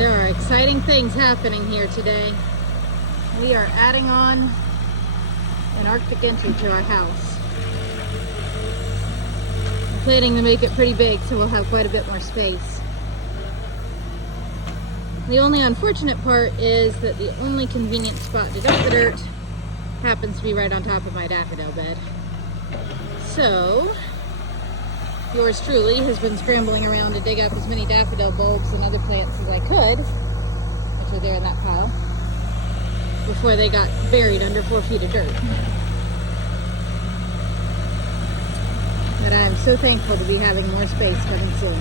There are exciting things happening here today. We are adding on an Arctic entry to our house. I'm planning to make it pretty big so we'll have quite a bit more space. The only unfortunate part is that the only convenient spot to dump the dirt happens to be right on top of my daffodil bed. So, yours truly has been scrambling around to dig up as many daffodil bulbs and other plants as I could, which are there in that pile, before they got buried under 4 feet of dirt. But I'm so thankful to be having more space coming soon.